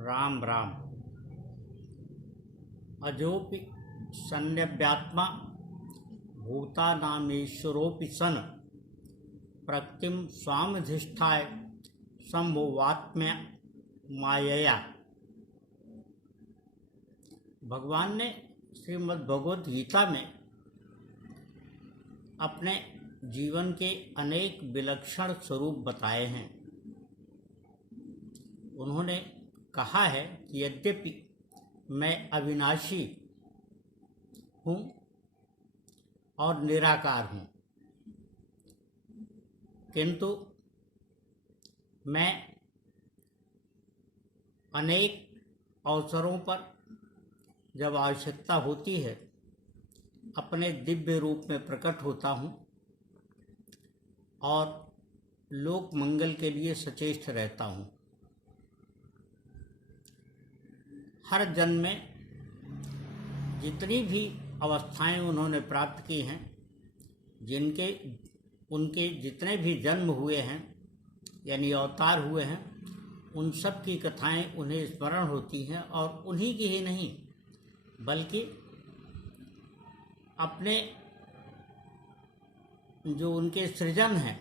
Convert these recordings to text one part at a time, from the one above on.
राम राम। अजोपि सन्नव्यात्मा भूतानामीश्वरोऽपि सन् प्रकृतिं स्वामधिष्ठाय संभोवात्म्य मायया। भगवान ने श्रीमद् भगवद गीता में अपने जीवन के अनेक विलक्षण स्वरूप बताए हैं। उन्होंने कहा है कि यद्यपि मैं अविनाशी हूँ और निराकार हूँ, किंतु मैं अनेक अवसरों पर जब आवश्यकता होती है अपने दिव्य रूप में प्रकट होता हूँ और लोक मंगल के लिए सचेष्ट रहता हूँ। हर जन्म में जितनी भी अवस्थाएं उन्होंने प्राप्त की हैं, उनके जितने भी जन्म हुए हैं यानी अवतार हुए हैं, उन सब की कथाएं उन्हें स्मरण होती हैं और उन्हीं की ही नहीं बल्कि अपने जो उनके सृजन हैं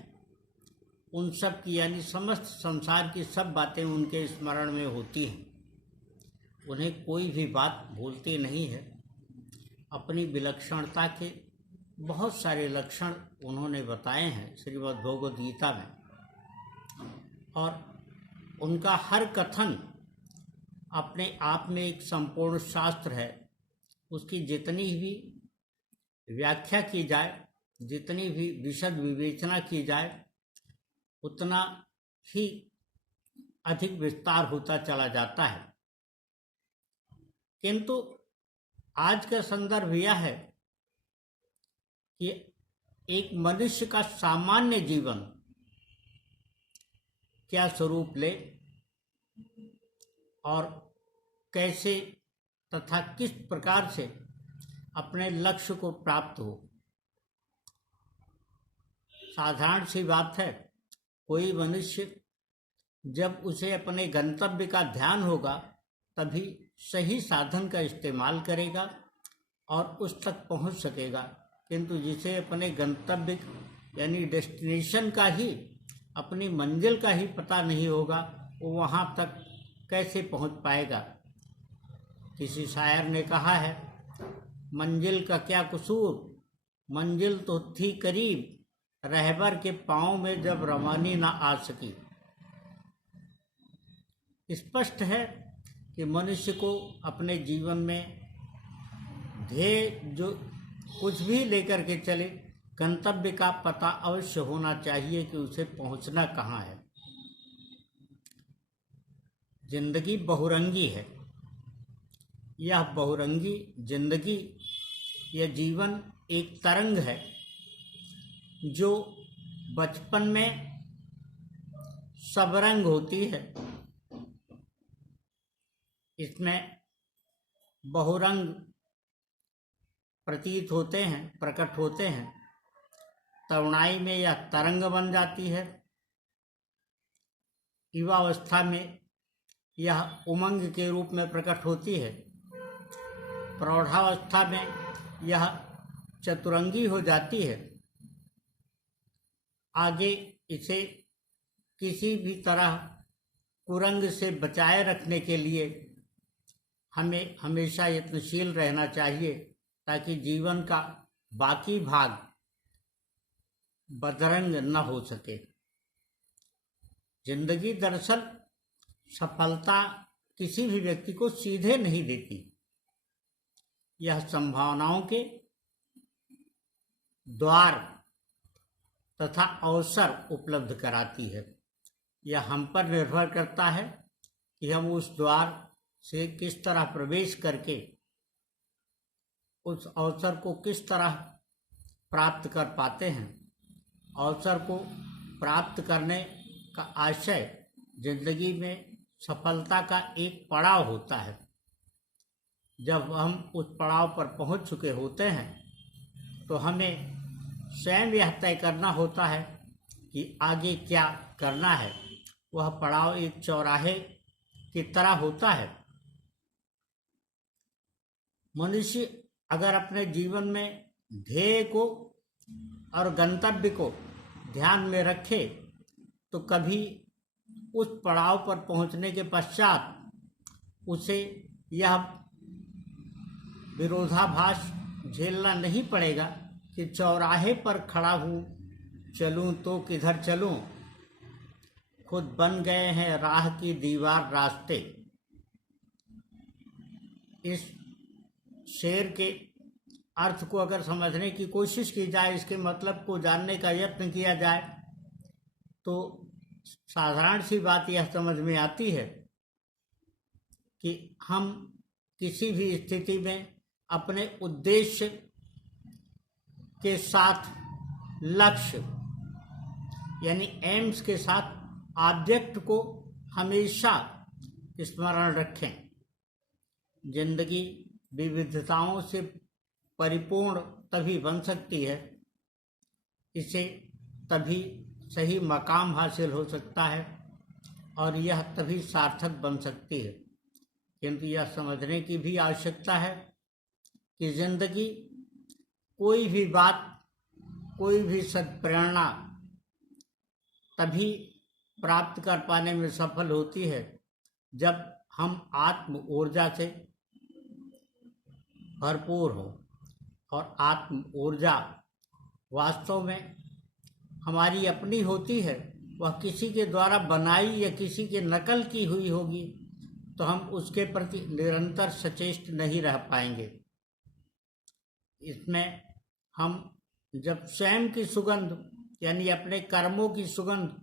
उन सब की यानी समस्त संसार की सब बातें उनके स्मरण में होती हैं। उन्हें कोई भी बात भूलती नहीं है। अपनी विलक्षणता के बहुत सारे लक्षण उन्होंने बताए हैं श्रीमद् भगवद गीता में, और उनका हर कथन अपने आप में एक संपूर्ण शास्त्र है। उसकी जितनी भी व्याख्या की जाए, जितनी भी विशद विवेचना की जाए, उतना ही अधिक विस्तार होता चला जाता है। किंतु आज का संदर्भ यह है कि एक मनुष्य का सामान्य जीवन क्या स्वरूप ले और कैसे तथा किस प्रकार से अपने लक्ष्य को प्राप्त हो। साधारण सी बात है, कोई मनुष्य जब उसे अपने गंतव्य का ध्यान होगा तभी सही साधन का इस्तेमाल करेगा और उस तक पहुंच सकेगा। किंतु जिसे अपने गंतव्य यानी डेस्टिनेशन का ही, अपनी मंजिल का ही पता नहीं होगा, वो वहां तक कैसे पहुंच पाएगा। किसी शायर ने कहा है, मंजिल का क्या कसूर, मंजिल तो थी करीब, रहबर के पाँव में जब रवानी ना आ सकी। स्पष्ट है कि मनुष्य को अपने जीवन में ध्येय जो कुछ भी लेकर के चले, गंतव्य का पता अवश्य होना चाहिए कि उसे पहुंचना कहाँ है। जिंदगी बहुरंगी है। यह बहुरंगी जिंदगी, यह जीवन एक तरंग है जो बचपन में सब रंग होती है। इसमें बहुरंग प्रतीत होते हैं, प्रकट होते हैं। तरुणाई में यह तरंग बन जाती है। युवावस्था में यह उमंग के रूप में प्रकट होती है। प्रौढ़ावस्था में यह चतुरंगी हो जाती है। आगे इसे किसी भी तरह कुरंग से बचाए रखने के लिए हमें हमेशा यत्नशील रहना चाहिए ताकि जीवन का बाकी भाग बदरंग न हो सके। जिंदगी दरअसल सफलता किसी भी व्यक्ति को सीधे नहीं देती। यह संभावनाओं के द्वार तथा अवसर उपलब्ध कराती है। यह हम पर निर्भर करता है कि हम उस द्वार से किस तरह प्रवेश करके उस अवसर को किस तरह प्राप्त कर पाते हैं। अवसर को प्राप्त करने का आशय जिंदगी में सफलता का एक पड़ाव होता है। जब हम उस पड़ाव पर पहुंच चुके होते हैं तो हमें स्वयं यह तय करना होता है कि आगे क्या करना है। वह पड़ाव एक चौराहे की तरह होता है। मनुष्य अगर अपने जीवन में ध्येय को और गंतव्य को ध्यान में रखे तो कभी उस पड़ाव पर पहुंचने के पश्चात उसे यह विरोधाभास झेलना नहीं पड़ेगा कि चौराहे पर खड़ा हूँ, चलूँ तो किधर चलूँ, खुद बन गए हैं राह की दीवार रास्ते। इस शेर के अर्थ को अगर समझने की कोशिश की जाए, इसके मतलब को जानने का यत्न किया जाए, तो साधारण सी बात यह समझ में आती है कि हम किसी भी स्थिति में अपने उद्देश्य के साथ, लक्ष्य यानी एम्स के साथ ऑब्जेक्ट को हमेशा स्मरण रखें। जिंदगी विविधताओं से परिपूर्ण तभी बन सकती है, इसे तभी सही मकाम हासिल हो सकता है और यह तभी सार्थक बन सकती है। किंतु यह समझने की भी आवश्यकता है कि जिंदगी कोई भी बात, कोई भी सत्प्रेरणा तभी प्राप्त कर पाने में सफल होती है जब हम आत्म ऊर्जा से भरपूर हो। और आत्म ऊर्जा वास्तव में हमारी अपनी होती है, वह किसी के द्वारा बनाई या किसी के नकल की हुई होगी तो हम उसके प्रति निरंतर सचेष्ट नहीं रह पाएंगे। इसमें हम जब स्वयं की सुगंध यानी अपने कर्मों की सुगंध,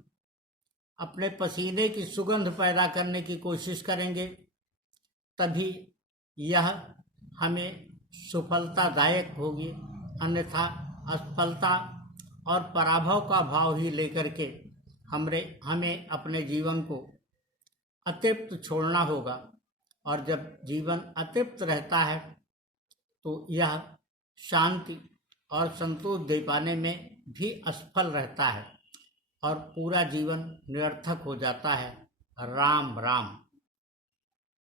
अपने पसीने की सुगंध पैदा करने की कोशिश करेंगे, तभी यह हमें सफलतादायक होगी। अन्यथा असफलता और पराभव का भाव ही लेकर के हमें अपने जीवन को अतृप्त छोड़ना होगा। और जब जीवन अतृप्त रहता है तो यह शांति और संतोष दे पाने में भी असफल रहता है और पूरा जीवन निरर्थक हो जाता है। राम राम।